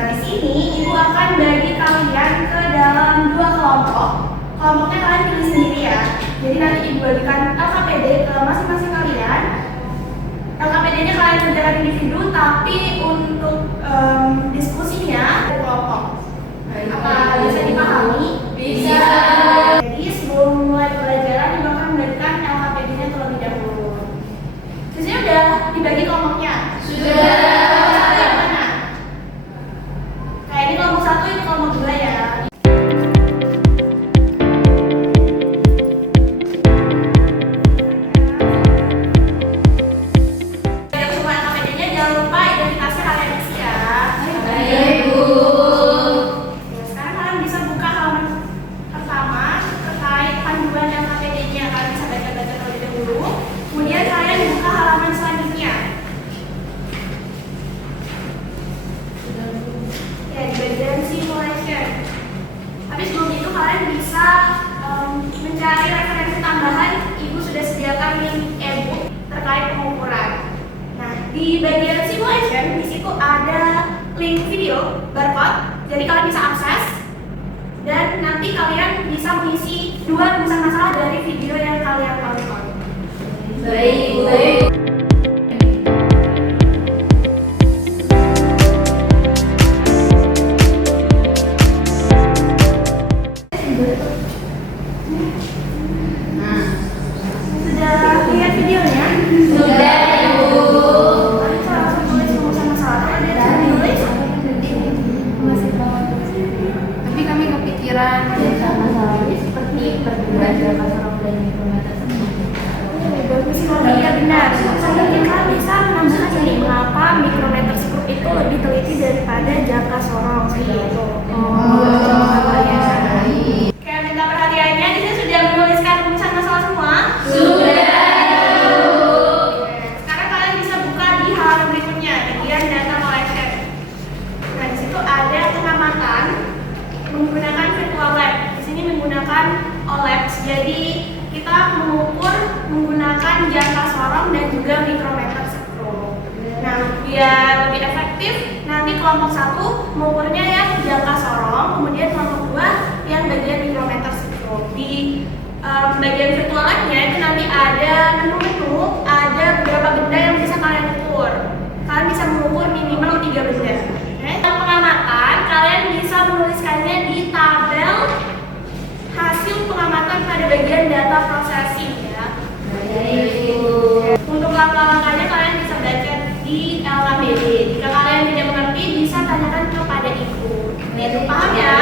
Nah, di sini Ibu akan bagi kalian ke dalam dua kelompok. Kelompoknya kalian pilih sendiri ya. Jadi nanti Ibu bagikan LKPD ke masing-masing kalian. LKPD-nya kalian kerjakan individu, tapi untuk diskusinya kelompok. Apa bisa dipahami? Bisa. Jadi sebelum mulai pelajaran Ibu akan memberikan LKPD-nya terlebih dahulu. Biasanya udah dibagi kelompoknya? Sudah. Yang mana? Kayak ini kelompok 1, ini kelompok 2 ya. Mencari referensi tambahan, Ibu sudah sediakan link e-book terkait pengukuran. Nah, di bagian simulation di situ ada link video barcode, jadi kalian bisa akses dan nanti kalian bisa mengisi 2 rumusan masalah dari video yang kalian tonton. Baik. Iya benar, kita bisa menambahkan jadi mengapa mikrometer skrup itu lebih teliti daripada jangka sorong seperti itu. Oke, minta perhatiannya, di sini sudah menuliskan rumusan masalah semua? Sudah. Sekarang kalian bisa buka di halaman berikutnya, bagian data collection. Nah, di situ ada pengamatan menggunakan virtual lab. Di sini menggunakan OLAPS, jadi kita mengukur menggunakan jangka sorong dan juga mikrometer skrup. Nah, biar lebih efektif, nanti kelompok 1 mengukurnya yang jangka sorong, kemudian kelompok 2 yang bagian mikrometer skrup. Di bagian virtual lab-nya itu nanti ada menu-menu, ada beberapa benda yang bisa kalian ukur. Kalian bisa mengukur minimal 3 benda. Okay? Pengamatan, kalian bisa menuliskannya di tabel hasil pengamatan pada bagian data processing ya. Untuk langkah-langkahnya kalian bisa baca di LKPD. Jika kalian tidak mengerti, bisa tanyakan kepada Ibu. Itu paham ya?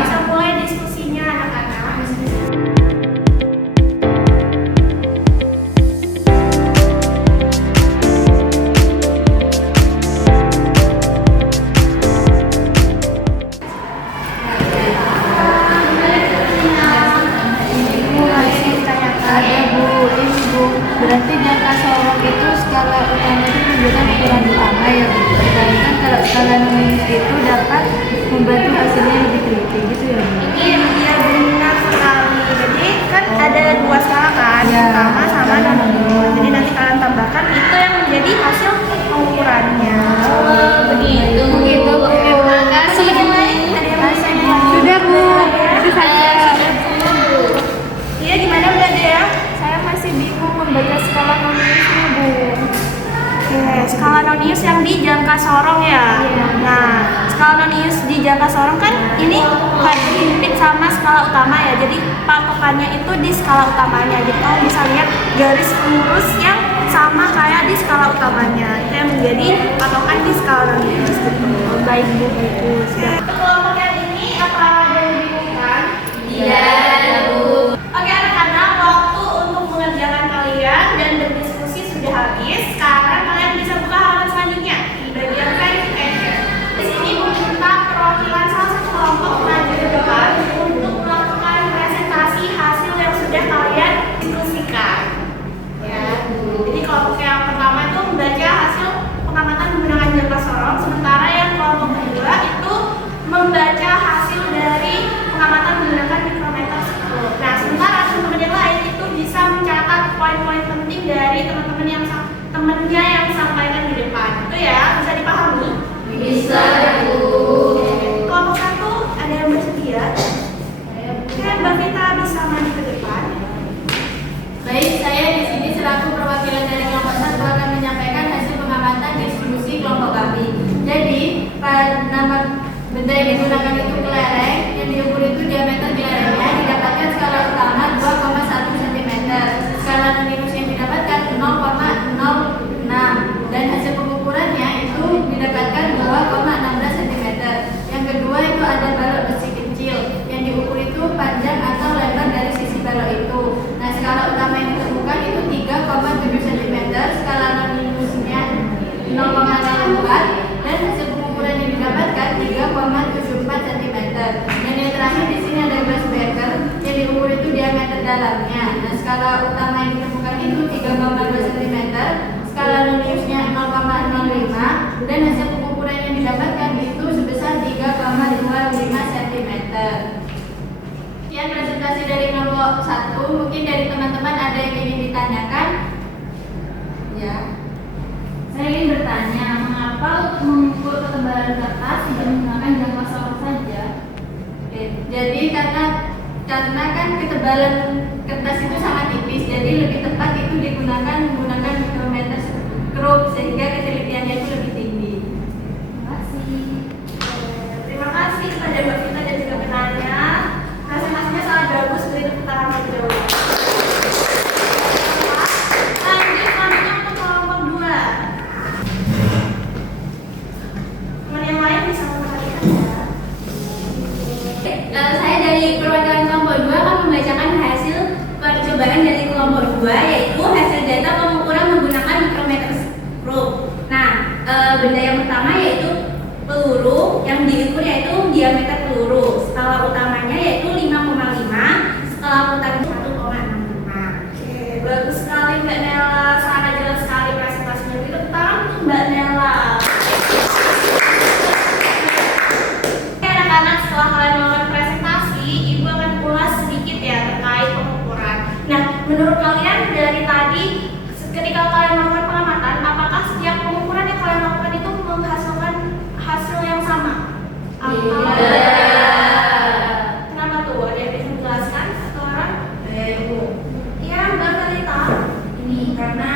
Bisa mulai diskusinya anak-anak. Berarti jangka sorong itu skala utama itu menunjukkan ukuran utama ya. Sedangkan kalau skala nominus itu dapat membantu hasilnya lebih teliti gitu ya. Iya benar sekali. Jadi kan ada 2 skala kan, utama sama nominus. Jadi nanti kalian tambahkan itu yang menjadi hasil pengukurannya. Begitu. Terima kasih. Ada yang bisa Sudah Bu. Itu saya. Iya gimana udah ada ya? Saya masih bingung membaca skala nominusnya Bu. Skala nonius yang di jangka sorong ya. Nah, skala nonius di jangka sorong kan ini himpit sama skala utama ya. Jadi patokannya itu di skala utamanya. Jadi kamu bisa lihat garis lurus yang sama kayak di skala utamanya. Itu yang menjadi patokan di skala nonius gitu. Baik Bu, bagus. Kelompok yang ini apa ada yang dibingungkan? Tidak Bu. Oke anak-anak, waktu untuk mengerjakan kalian dan berdiskusi sudah habis. Sekarang kalian bisa buka halaman selanjutnya di bagian verification. Di sini meminta perwakilan salah satu kelompok maju ke depan untuk melakukan presentasi hasil yang sudah kalian diskusikan. Ya. Jadi kelompok yang pertama itu membaca hasil pengamatan menggunakan jangka sorong, sementara yang kelompok kedua itu nama benda yang digunakan itu kelereng, yang diukur itu diameter kelerengnya didapatkan skala utama 2,1 cm, skala minus yang didapatkan 0,06, dan hasil pengukurannya itu didapatkan 2,16 cm. Yang kedua itu ada balok besi kecil, yang diukur itu panjang atau lebar dari sisi balok itu. Nah, skala utama yang ditemukan itu 3,7 cm, skala minusnya 0,04, dan hasil pengukuran yang didapatkan 3,74 cm. Dan yang terakhir di sini ada glass beaker, yang diukur itu diameter dalamnya. Nah, skala utama yang ditemukan itu 3,2 cm, skala minusnya 0,05, dan hasil pengukuran yang didapatkan itu sebesar 3,25 cm. Sekian presentasi dari kelompok 1. Mungkin dari teman-teman ada yang ingin ditanyakan? Ya. Saya ingin bertanya, mengapa untuk mengukur ketebalan kertas tidak menggunakan jangka sorong saja? Oke, jadi karena kan ketebalan kertas itu sangat tipis, jadi lebih tepat itu menggunakan mikrometer skrup sehingga ketelitiannya itu lebih tinggi. Terima kasih. Terima kasih kepada Mbak Vita dan juga penanya. Presentasinya sangat bagus, beri tepuk tangan terlebih dahulu. Lanjut selanjutnya untuk kelompok 2. Teman yang lain bisa memperhatikan ya. Saya dari perwakilan kelompok 2 akan membacakan hasil percobaan dari kelompok 2, yaitu hasil data pengukuran menggunakan mikrometer skrup. Nah, benda yang pertama yaitu peluru, yang diukur yaitu diameter peluru. Skala utamanya yaitu 5,5, skala putarnya 1,65. Oke, bagus sekali Mbak Nela, sangat jelas sekali presentasinya. Beri tepuk tangan untuk Mbak Nela. Oke anak-anak, setelah kalian melakukan presentasi, Ibu akan ulas sedikit ya terkait pengukuran. Nah, menurut kalian dari tadi ketika kalian melakukan pengamatan, apakah setiap pengukuran yang kalian lakukan itu menghasilkan hasil yang sama? Kenapa tuh? Ada yang bisa menjelaskan satu orang? Ibu, Iya, Mbak Kalita. ini karena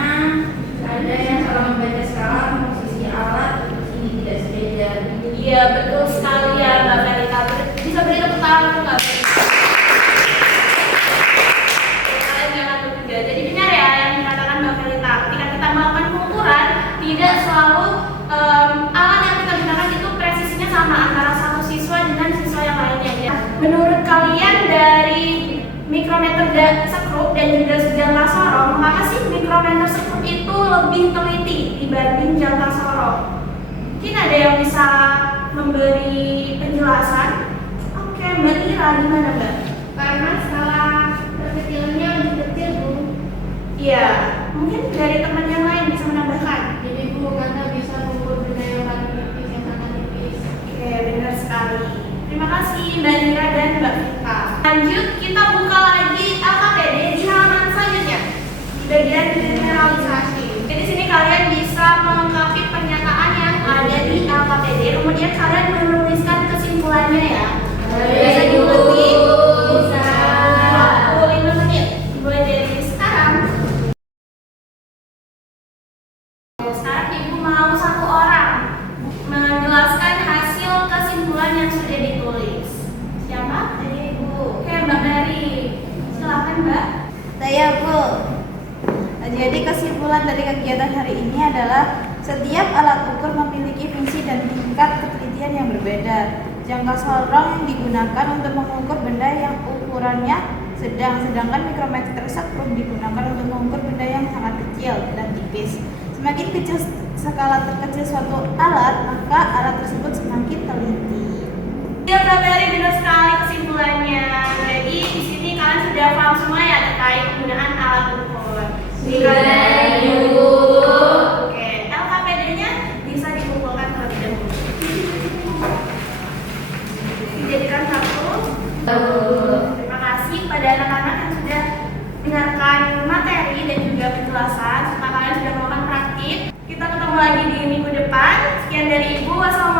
ada yang salah membaca skala posisi alat ini tidak sejajar. Iya, betul sekali ya Mbak Kalita. Bisa beri tepuk tangan nggak? Kalian jangan lupa juga. Jadi benar ya yang dikatakan Mbak Kalita. Ketika kita melakukan pengukuran, tidak selalu alat yang kita gunakan itu presisinya sama antara satu siswa dengan siswa yang lainnya ya. Menurut kalian dari mikrometer skrup dan juga jangka sorong, mengapa sih mikrometer skrup itu lebih teliti dibanding jangka sorong? Mungkin ada yang bisa memberi penjelasan? Oke, Mbak Ira, gimana Mbak? Karena skala terkecilnya lebih kecil, Bu. Iya, mungkin dari teman yang lain bisa menambahkan. Jadi Bu, karena bisa mengukur benda yang paling tipis, yang sangat tipis. Oke, benar sekali. Terima kasih Mbak Ira dan Mbak Vita. Lanjut, kita buka lagi LKPD di halaman selanjutnya. Di bagian generalisasi. Jadi di sini kalian bisa melengkapi pernyataan yang ada di LKPD. Kemudian kalian menuliskan kesimpulannya ya. Bisa diulangi? Bisa. 25 menit. Mulai dari sekarang. Sekarang Ibu mau satu orang menjelaskan hasil kesimpulan yang sudah ditulis. Siapa? Dari Ibu. Oke, Mbak Dari. Silakan, Mbak. Saya Bu. Jadi kesimpulan dari kegiatan hari ini adalah setiap alat ukur memiliki fungsi dan tingkat ketelitian yang berbeda. Jangka sorong yang digunakan untuk mengukur benda yang ukurannya sedang, sedangkan mikrometer skrup digunakan untuk mengukur benda yang sangat kecil dan tipis. Semakin kecil skala terkecil suatu alat, maka alat tersebut semakin teliti. Ya, Mbak Dari, benar sekali kesimpulannya. Jadi di sini kalian sudah paham semua ya terkait penggunaan alat ukur. Sudah, Ibu. Oke, LKPD-nya bisa dikumpulkan terlebih dahulu. Dijadikan satu. Terima kasih kepada anak-anak yang sudah mendengarkan materi dan juga penjelasan serta kalian sudah melakukan praktik. Kita ketemu lagi di minggu depan. Sekian dari Ibu. Wassalamualaikum.